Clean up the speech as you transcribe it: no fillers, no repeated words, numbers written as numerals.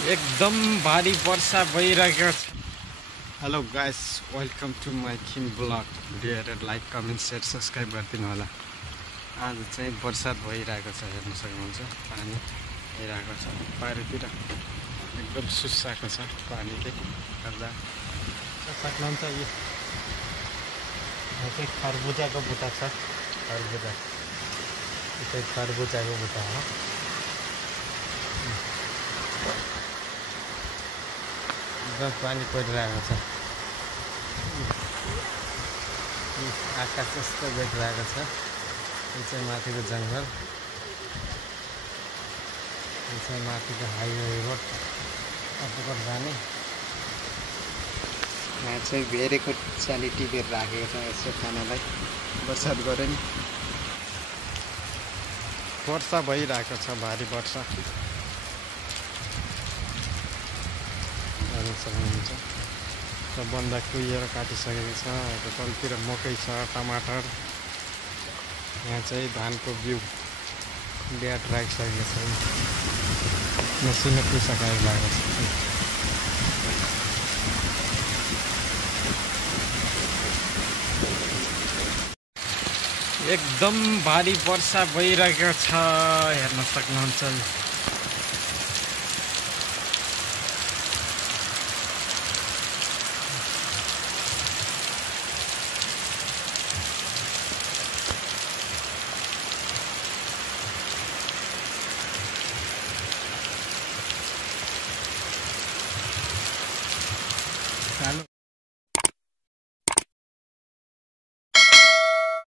एकदम भारी वर्षा भइरहेको छ। Hello guys, welcome to my theme blog. Video हेरेर लाइक कमेन्ट सेयर सब्सक्राइब गरिदिनु होला। आज चाहिँ बर्सात भइरहेको छ, हेर्न सक्नुहुन्छ। पानी भइरहेको छ बाहिरतिर, एकदम सुसाएको छ पानीले गर्दा। सक्नुहुन्छ यो चाहिँ खरबुजाको बुट्टा छ। खरबुजा यो चाहिँ खरबुजाको बुट्टा हो। एकदम पानी परिरहेको छ। आकाश जस्तो देखिरहेको छ। यो चाहिँ माथिको जङ्गल, यो चाहिँ माथिको हाइवे रोड अटोबाट जाने। यहाँ चाहिँ भेरेको चाली टिपेर राखेको छ यसो खानालाई। बर्सात गऱ्यो नि, वर्षा भइरहेको छ, भारी वर्षा हेर्न सक्नुहुन्छ। सबभन्दा कुहिएर काटिसकेको छ। यता तलतिर मकै छ, टमाटर। यहाँ चाहिँ धानको बिउ ब्याट राखिसकेको छ। मसिनो कुइसकाएर भएको छ। एकदम भारी वर्षा भइरहेको छ, हेर्न सक्नुहुन्छ।